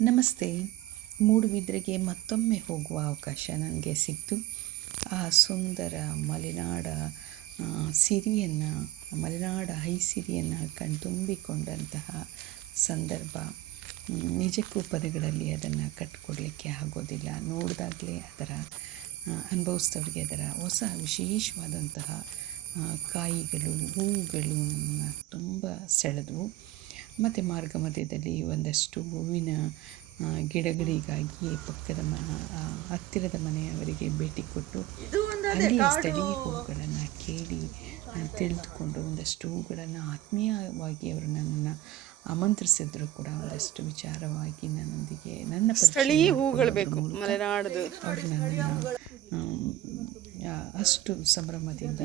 ನಮಸ್ತೆ. ಮೂಡುಬಿದ್ರೆಗೆ ಮತ್ತೊಮ್ಮೆ ಹೋಗುವ ಅವಕಾಶ ನನಗೆ ಸಿಕ್ತು. ಆ ಸುಂದರ ಮಲೆನಾಡ ಸಿರಿಯನ್ನು, ಮಲೆನಾಡ ಹೈಸಿರಿಯನ್ನು ಕಣ್ತುಂಬಿಕೊಂಡಂತಹ ಸಂದರ್ಭ ನಿಜಕ್ಕೂ ಪದಗಳಲ್ಲಿ ಅದನ್ನು ಕಟ್ಟಿಕೊಡಲಿಕ್ಕೆ ಆಗೋದಿಲ್ಲ. ನೋಡಿದಾಗಲೇ ಅದರ ಅನುಭವಿಸಿದವ್ರಿಗೆ ಅದರ ಹೊಸ ವಿಶೇಷವಾದಂತಹ ಕಾಯಿಗಳು, ಹೂವುಗಳು ತುಂಬ ಸೆಳೆದವು. ಮತ್ತು ಮಾರ್ಗ ಮಧ್ಯದಲ್ಲಿ ಒಂದಷ್ಟು ಹೂವಿನ ಗಿಡಗಳಿಗಾಗಿ ಪಕ್ಕದ ಮನ ಹತ್ತಿರದ ಮನೆಯವರಿಗೆ ಭೇಟಿ ಕೊಟ್ಟು ಅಲ್ಲಿಯ ಸ್ಥಳೀಯ ಹೂವುಗಳನ್ನು ಕೇಳಿ ತಿಳಿದುಕೊಂಡು ಒಂದಷ್ಟು ಹೂಗಳನ್ನು ಆತ್ಮೀಯವಾಗಿ ಅವರು ನನ್ನನ್ನು ಆಮಂತ್ರಿಸಿದ್ರು ಕೂಡ ಒಂದಷ್ಟು ವಿಚಾರವಾಗಿ ನನ್ನೊಂದಿಗೆ ನನ್ನ ಸ್ಥಳೀಯ ಹೂಗಳು ಬೇಕು ಮಲೆನಾಡದು ಅವರು ನನ್ನನ್ನು ಅಷ್ಟು ಸಂಭ್ರಮದಿಂದ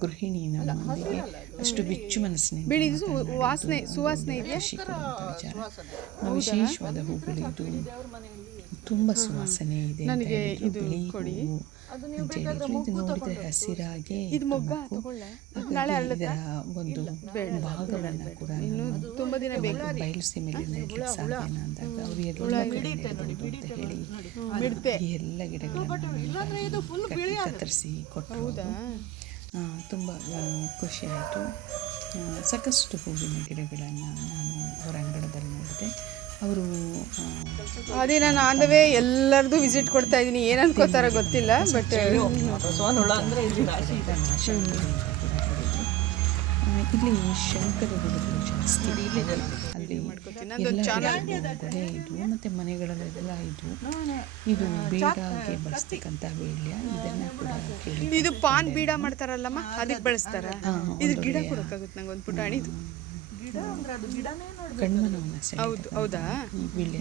ಗೃಹಿಣಿ ನಮ್ಮೊಂದಿಗೆ ಅಷ್ಟು ಬಿಚ್ಚು ಮನಸ್ಸಿನಿಂದ ವಾಸನೆ ಸುವಾಸನೆ ಇದೆಯಾ? ಖುಷಿ ಕೊಡುವಂಥ ವಿಚಾರ. ವಿಶೇಷವಾದ ಹೂಗಳಿದ್ದು ಇದು ತುಂಬ ಸುವಾಸನೆ ಇದೆ ನನಗೆ ಇದು ಬಿಳಿ ಇದು ನೋಡಿದ್ರೆ ಹಸಿರಾಗೆ ಇದು ಮೊಗ್ಗ ನಾಳೆ ಇದರ ಒಂದು ಭಾಗವನ್ನು ಕೂಡ ತುಂಬಾ ದಿನ ಬೇಕು. ಒಂದು ಬಯಲು ಸೀಮೆಯಲ್ಲಿ ನೆಡಲಿಕ್ಕೆ ಸಾಧ್ಯನಾ ಅಂದಾಗ ಅವರು ಎಲ್ಲ ಕಡೆ ನೆಡಬಹುದು ಅಂತ ಹೇಳಿ ಎಲ್ಲ ಗಿಡಗಳನ್ನು ಕತ್ತರಿಸಿ ಕೊಟ್ಟರು ತುಂಬ ಖುಷಿ ಆಯಿತು. ಸಾಕಷ್ಟು ಹೂವಿನ ಗಿಡಗಳನ್ನು ನಾನು ಅವರ ಅಂಗಡದಲ್ಲಿ ನೋಡಿದೆ. ಅವರು ಅದೇ ನಾನು ಆಂದವೇ ಎಲ್ಲರದು ವಿಸಿಟ್ ಕೊಡ್ತಾ ಇದ್ದೀನಿ. ಏನು ಅನ್ಕೋತಾರ ಗೊತ್ತಿಲ್ಲ ಬಟ್ ಇಲ್ಲಿ ಶಂಕರ ಗಿಡಗಳು ಜಾಸ್ತಿ. ಅಲ್ಲಿ ಗೊನೆ ಇದು ಮತ್ತು ಮನೆಗಳಲ್ಲೆಲ್ಲ ಇದು. ಇದು ಬೇಡಾಗೆ ಬಳಸ್ತಕ್ಕಂಥ ವೇಳ್ಯ ಇದನ್ನು ಕೂಡ ಇದು ಪಾನ್ ಬೀಡ ಮಾಡ್ತಾರಲ್ಲಮ್ಮ? ಅದಕ್ಕೆ ಬಳಸ್ತಾರ. ಇದು ಗಿಡ ಕೊಡೋಕ್ಕಾಗುತ್ತೆ ನಂಗೆ ಒಂದು ಪುಟಾಣಿದು ಕಣ್ಮನವನ್ನು ಹೌದು ಹೌದಾ?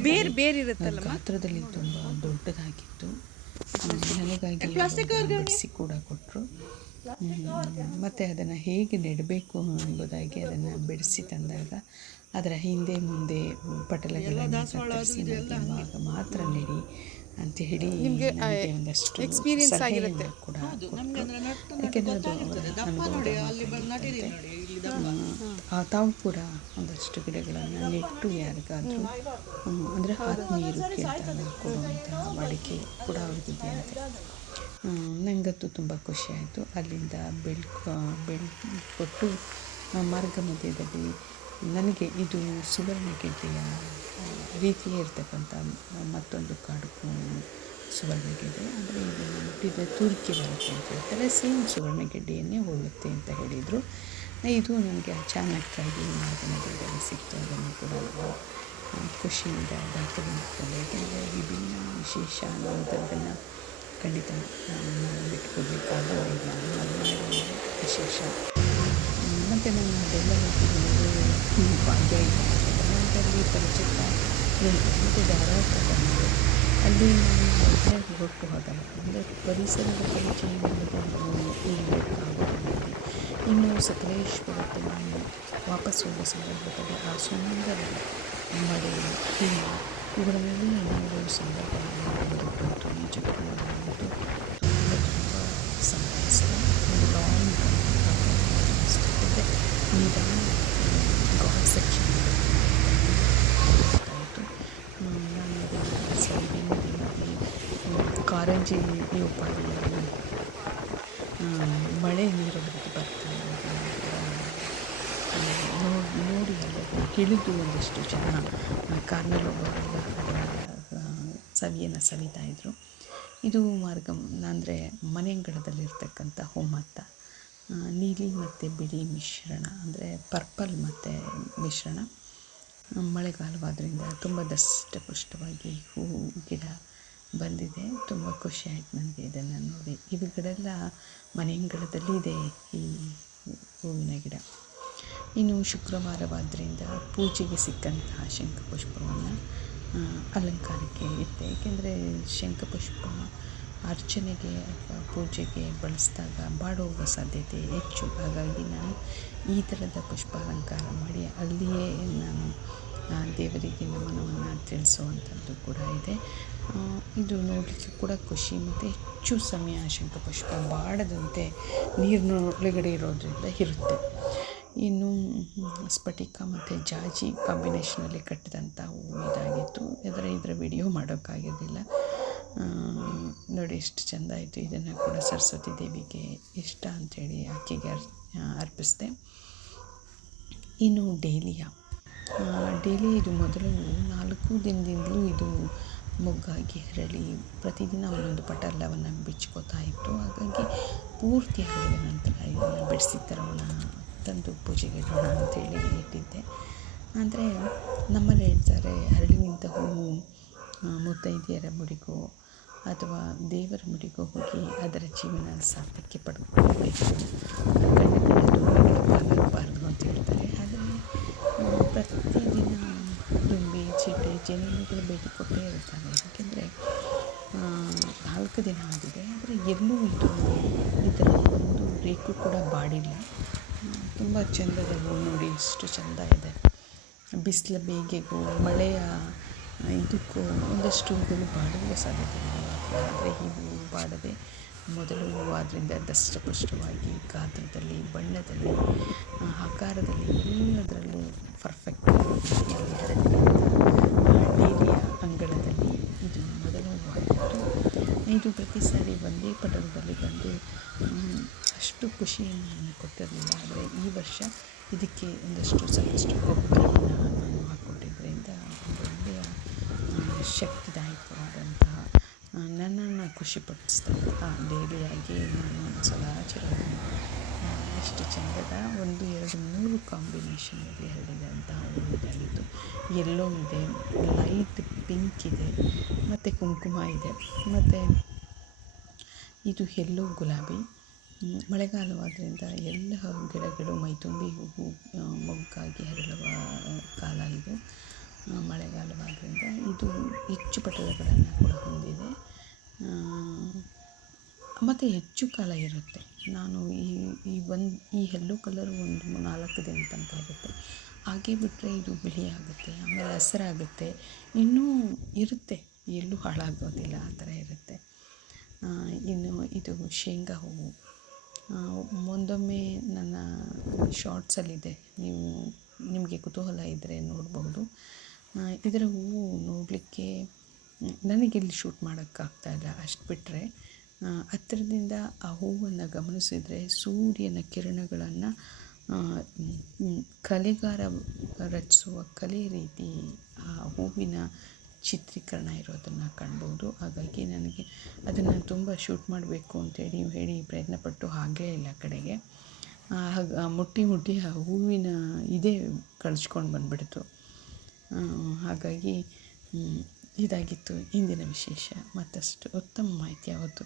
ಬೇರೆ ಬೇರೆ ಇರುತ್ತಲ್ಲ ಗಾತ್ರದಲ್ಲಿ ತುಂಬ ದೊಡ್ಡದಾಗಿತ್ತು. ನನಗಾಗಿ ಬಿಡಿಸಿ ಕೂಡ ಕೊಟ್ಟರು ಮತ್ತೆ ಅದನ್ನು ಹೇಗೆ ನೆಡಬೇಕು ಎಂಬುದಾಗಿ ಅದನ್ನು ಬಿಡಿಸಿ ತಂದಾಗ ಅದರ ಹಿಂದೆ ಮುಂದೆ ಪಟಲಗಳನ್ನು ಮಾತ್ರ ನೆಡಿ ಅಂತ ಹೇಳಿ ನಿಮಗೆ ಒಂದಷ್ಟು ಎಕ್ಸ್ಪೀರಿಯನ್ಸ್ ಆಗಿರುತ್ತೆ. ಕೂಡ. ಯಾಕೆಂದರೆ ಅದು. ಆ, ತಾವು ಕೂಡ ಒಂದಷ್ಟು ಗಿಡಗಳನ್ನು ನೆಟ್ಟು ಯಾರಿಗಾದರೂ ಅಂದರೆ ಆತ್ಮೀಯರು ಕೇಳ್ತಾರೆ ಕೊಡುವಂತಹ ಮಡಿಕೆ ಕೂಡ ಅವ್ರಿಗಿದೆಯಂತೆ ನನಗಂತೂ ತುಂಬ ಖುಷಿ ಆಯಿತು. ಅಲ್ಲಿಂದ ಬೆಳ್ಕೊ ಬೆಳ್ ಕೊಟ್ಟು ಮಾರ್ಗ ಮಧ್ಯದಲ್ಲಿ ನನಗೆ ಇದು ಸುವರ್ಣಗೆಡ್ಡೆಯ ರೀತಿಯೇ ಇರ್ತಕ್ಕಂಥ ಮತ್ತೊಂದು ಕಾಡು ಸುವರ್ಣಗೆಡ್ಡೆ ಅಂದರೆ ಇದು ಮುಟ್ಟಿದ್ರೆ ತುರ್ಕಿ ಬರುತ್ತೆ ಅಂತ ಹೇಳ್ತಾರೆ. ಸೇಮ್ ಸುವರ್ಣಗೆಡ್ಡೆಯನ್ನೇ ಹೋಲುತ್ತೆ ಅಂತ ಹೇಳಿದರು. ಇದು ನನಗೆ ಅಚಾನಕ್ಕಾಗಿ ಮಾರ್ಗಮಧ್ಯದಲ್ಲಿ ಸಿಕ್ತು ಅದನ್ನು ಕೂಡ ನಾವು ಖುಷಿಯಿಂದ ದಾಖಲೆ ಮಾಡಿಕೊಂಡೆ ಯಾಕೆಂದರೆ ವಿಭಿನ್ನ ವಿಶೇಷ ಅನ್ನುವಂಥದ್ದನ್ನು ಖಂಡಿತ ನಾನು ಇಲ್ಲ ಮಲೆನಾಡಿನ ವಿಶೇಷ ನಾನು ಅದೆಲ್ಲ ಹೇಳ್ತಿದ್ದೀನಿ ಕರ್ನಾಟಕದಲ್ಲಿ ಪರಿಚಿತ ಅಲ್ಲಿ ನಾನು ಮೊದಲೇ ಹೊರಟು ಹೋದಾಗ ಅಂದರೆ ಪರಿಸರದ ಪರಿಚಯ ಇರಬೇಕಾಗೋದಿಲ್ಲ ಇನ್ನು ಸಕಲೇಶ್ವರಕ್ಕೆ ನಾನು ವಾಪಸ್ ಹೋಗೋ ಸಂದರ್ಭದಲ್ಲಿ ಆ ಸುಂದರ ಮಳೆ ಹಿಮ ಇವುಗಳನ್ನೆಲ್ಲ ನೋಡುವ ಸಂದರ್ಭವನ್ನು ಬಂದುಬಿಟ್ಟು ನಿಜಕ್ಕೂ ನನಗಂತೂ ತುಂಬ ಸಂಭವಿಸಿದೆ ಒಂದು ಲಾಂಗ್ ನಿಧಾನ ಗಾಡ್ ಸೆಕ್ಷನ್ ಕಾರಂಜಿ ಉಪಾದಿಗಳನ್ನು ಮಳೆ ನೀರು ಬರ್ತಾ ನೋಡಿ ನೋಡಿ ಅಲ್ಲದೆ ಇಳಿದು ಒಂದಿಷ್ಟು ಜನ ಕಾರ್ನಲ್ಲಿ ಹೋಗೋರೆಲ್ಲ ಸವಿಯನ್ನು ಸವಿತಾ ಇದ್ದರು ಇದು ಮಾರ್ಗ ಅಂದರೆ ಮನೆಯಂಗಳದಲ್ಲಿರ್ತಕ್ಕಂಥ ಹೋಮತ್ತ ಆ, ನೀಲಿ ಮತ್ತು ಬಿಳಿ ಮಿಶ್ರಣ, ಅಂದರೆ ಪರ್ಪಲ್ ಮತ್ತು ಮಿಶ್ರಣ ಮಳೆಗಾಲವಾದ್ರಿಂದ ತುಂಬ ದಷ್ಟಪುಷ್ಟವಾಗಿ ಹೂವು ಗಿಡ ಬಂದಿದೆ. ತುಂಬ ಖುಷಿ ಆಯ್ತು ನನಗೆ ಇದನ್ನು ನೋಡಿ. ಇವುಗಳೆಲ್ಲ ಮನೆಯಂಗಳದಲ್ಲಿ ಇದೆ ಈ ಹೂವಿನ ಗಿಡ. ಇನ್ನು ಶುಕ್ರವಾರವಾದ್ದರಿಂದ ಪೂಜೆಗೆ ಸಿಕ್ಕಂತಹ ಶಂಖಪುಷ್ಪವನ್ನು ಅಲಂಕಾರಕ್ಕೆ ಇಟ್ಟೆ ಏಕೆಂದರೆ ಶಂಖಪುಷ್ಪ ಅರ್ಚನೆಗೆ ಅಥವಾ ಪೂಜೆಗೆ ಬಳಸಿದಾಗ ಬಾಡೋಗುವ ಸಾಧ್ಯತೆ ಹೆಚ್ಚು. ಹಾಗಾಗಿ ನಾನು ಈ ಥರದ ಪುಷ್ಪ ಅಲಂಕಾರ ಮಾಡಿ ಅಲ್ಲಿಯೇ ನಾನು ದೇವರಿಗೆ ನಮನವನ್ನು ತಿಳಿಸುವಂಥದ್ದು ಕೂಡ ಇದೆ. ಇದು ನೋಡಲಿಕ್ಕೆ ಕೂಡ ಖುಷಿ ಮತ್ತು ಹೆಚ್ಚು ಸಮಯ ಶಂಖಪುಷ್ಪ ಬಾಡದಂತೆ ನೀರಿನೊಳಗಡೆ ಇರೋದ್ರಿಂದ ಇರುತ್ತೆ. ಇನ್ನು ಸ್ಫಟಿಕ ಮತ್ತು ಜಾಜಿ ಕಾಂಬಿನೇಷನಲ್ಲಿ ಕಟ್ಟಿದಂಥ ಹೂವು ಇದಾಗಿತ್ತು. ಆದರೆ ಇದರ ವಿಡಿಯೋ ಮಾಡೋಕ್ಕಾಗಿರಲಿಲ್ಲ. ನೋಡಿ ಎಷ್ಟು ಚೆಂದ ಆಯಿತು. ಇದನ್ನು ಕೂಡ ಸರಸ್ವತಿ ದೇವಿಗೆ ಇಷ್ಟ ಅಂಥೇಳಿ ಆಕೆಗೆ ಅರ್ ಅರ್ಪಿಸಿದೆ. ಇನ್ನು ಡೇಲಿಯ. ಡೇಲಿ ಇದು ಮೊದಲು ನಾಲ್ಕು ದಿನದಿಂದಲೂ ಇದು ಮೊಗ್ಗಾಗಿ ಹರಳಿ. ಪ್ರತಿದಿನ ಒಂದೊಂದು ಪಟಲವನ್ನು ಬಿಚ್ಕೋತಾ ಇತ್ತು. ಹಾಗಾಗಿ ಪೂರ್ತಿ ಹರಿದ ನಂತರ ಇದನ್ನು ಥರವನ್ನು ತಂದು ಪೂಜೆಗೆ ಇಡೋಣ ಅಂತೇಳಿ ಇಟ್ಟಿದ್ದೆ. ಆದರೆ ನಮ್ಮಲ್ಲಿ ಹೇಳ್ತಾರೆ, ಹರಳಿ ನಿಂತ ಹೂವು ಮುತ್ತೈದೆಯರ ಮುಡಿಗೋ ಅಥವಾ ದೇವರ ಮುಡಿಗೂ ಹೋಗಿ ಅದರ ಜೀವನ ಸಾರ್ಥಕ್ಕೆ ಪಡ್ಕೊಳ್ಬೇಕು ಅಂತ ಹೇಳ್ತಾರೆ. ಆದರೆ ಪ್ರತಿದಿನ ದುಂಬಿ ಚೀಟಿ ಜೇನುಗಳು ಭೇಟಿ ಕೊಟ್ಟೇ ಇರ್ತಾರೆ ಯಾಕೆಂದರೆ ನಾಲ್ಕು ದಿನ ಆಗಿದೆ. ಆದರೆ ಎಲ್ಲೂ ಇದು ಥರ ಒಂದು ರೇಖು ಕೂಡ ಬಾಡಿಲ್ಲ. ತುಂಬ ಚೆಂದದ ಹೂ ನೋಡಿ, ಎಷ್ಟು ಚೆಂದ ಇದೆ. ಬಿಸಿಲ, ಬೇಗೆಗೂ, ಮಳೆಯ ಇದಕ್ಕೂ ಒಂದಷ್ಟು ಹೂಗಳು ಬಾಡಲು ಸಾಧ್ಯತೆ ಇದೆ ಆದರೆ ಈ ಹೂವು ಬಾಡದೆ ಮೊದಲು ಹೂವು ಆದ್ದರಿಂದ ದಷ್ಟಪುಷ್ಟವಾಗಿ ಗಾತ್ರದಲ್ಲಿ ಬಣ್ಣದಲ್ಲಿ ಆಕಾರದಲ್ಲಿ ಎಲ್ಲದರಲ್ಲೂ ಪರ್ಫೆಕ್ಟ್ ಡೇಲಿಯ ಅಂಗಳದಲ್ಲಿ ಇದು ಮೊದಲ ಹೂವಾಗಿತ್ತು. ಇದು ಪ್ರತಿ ಸಾರಿ ಒಂದೇ ಪಟಲದಲ್ಲಿ ಬಂದು ಅಷ್ಟು ಖುಷಿಯನ್ನು ನಾನು ಕೊಟ್ಟಿರಲಿಲ್ಲ. ಆದರೆ ಈ ವರ್ಷ ಇದಕ್ಕೆ ಒಂದಷ್ಟು ಸಾಕಷ್ಟು ಗೊಬ್ಬರವನ್ನು ನಾನು ಹಾಕ್ಕೊಟ್ಟಿದ್ದರಿಂದ ಒಂದು ಒಳ್ಳೆಯ ಆ, ಖುಷಿಪಡಿಸಿದಂತಹ ಡೈಲಿಯಾಗಿ ನಾನು ಒಂದು ಸಲ ಚಿರವನ್ನು ಎಷ್ಟು ಚೆಂದದ ಒಂದು ಎರಡು ಮೂರು ಕಾಂಬಿನೇಷನಲ್ಲಿ ಹರಡಿದಂತಹ ಹೂವು ಇದಾಗಿತ್ತು. ಎಲ್ಲೋ ಇದೆ ಲೈಟ್ ಪಿಂಕ್ ಇದೆ ಮತ್ತು ಕುಂಕುಮ ಇದೆ ಮತ್ತು ಇದು ಎಲ್ಲೋ ಗುಲಾಬಿ. ಮಳೆಗಾಲವಾದ್ದರಿಂದ ಎಲ್ಲ ಗಿಡಗಳು ಮೈತುಂಬಿ ಆ, ಮೊಗ್ಗಾಗಿ ಹರಳುವ ಕಾಲ ಇದು. ಮಳೆಗಾಲವಾದ್ದರಿಂದ ಇದು ಹೆಚ್ಚು ಪಟಲಗಳನ್ನು ಕೂಡ ಹೊಂದಿದೆ. ಮತ್ತು ಹೆಚ್ಚು ಕಾಲ ಇರುತ್ತೆ. ನಾನು ಈ ಈ ಒಂದು, ಈ ಎಲ್ಲೋ ಕಲರ್ ಒಂದು ನಾಲ್ಕು ದಿನ ತನಕ ಇರುತ್ತೆ. ಹಾಗೆ ಬಿಟ್ಟರೆ ಇದು ಬಿಳಿ ಆಗುತ್ತೆ, ಆಮೇಲೆ ಹಸಿರಾಗುತ್ತೆ ಇನ್ನೂ ಇರುತ್ತೆ, ಎಲ್ಲೂ ಹಾಳಾಗೋದಿಲ್ಲ, ಆ ಥರ ಇರುತ್ತೆ. ಇನ್ನು ಇದು ಶೇಂಗಾ ಹೂವು. ಒಂದೊಮ್ಮೆ ನನ್ನ ಶಾರ್ಟ್ಸಲ್ಲಿದೆ ನೀವು, ನಿಮಗೆ ಕುತೂಹಲ ಇದ್ದರೆ ನೋಡಬಹುದು ಇದರ ಹೂವು ನೋಡಲಿಕ್ಕೆ ನನಗಿಲ್ಲಿ ಶೂಟ್ ಮಾಡೋಕ್ಕಾಗ್ತಾ ಇಲ್ಲ, ಅಷ್ಟು ಬಿಟ್ಟರೆ ಹತ್ತಿರದಿಂದ ಆ ಹೂವನ್ನು ಗಮನಿಸಿದರೆ ಸೂರ್ಯನ ಕಿರಣಗಳನ್ನು ಕಲೆಗಾರ ರಚಿಸುವ ಕಲೆ ರೀತಿ ಆ ಹೂವಿನ ಚಿತ್ರೀಕರಣ ಇರೋದನ್ನು ಕಾಣ್ಬೋದು. ಹಾಗಾಗಿ ನನಗೆ ಅದನ್ನು ತುಂಬ ಶೂಟ್ ಮಾಡಬೇಕು ಅಂತೇಳಿ ಹೇಳಿ ಪ್ರಯತ್ನಪಟ್ಟು ಹಾಗೇ ಇಲ್ಲ ಕಡೆಗೆ. ಮುಟ್ಟಿ ಮುಟ್ಟಿ ಆ ಹೂವಿನ ಇದೇ ಕಳಿಸ್ಕೊಂಡು ಬಂದುಬಿಡ್ತು. ಹಾಗಾಗಿ ಇದಾಗಿತ್ತು. ಇಂದಿನ ವಿಶೇಷ ಮತ್ತಷ್ಟು ಉತ್ತಮ ಮಾಹಿತಿ ಯಾವತ್ತೂ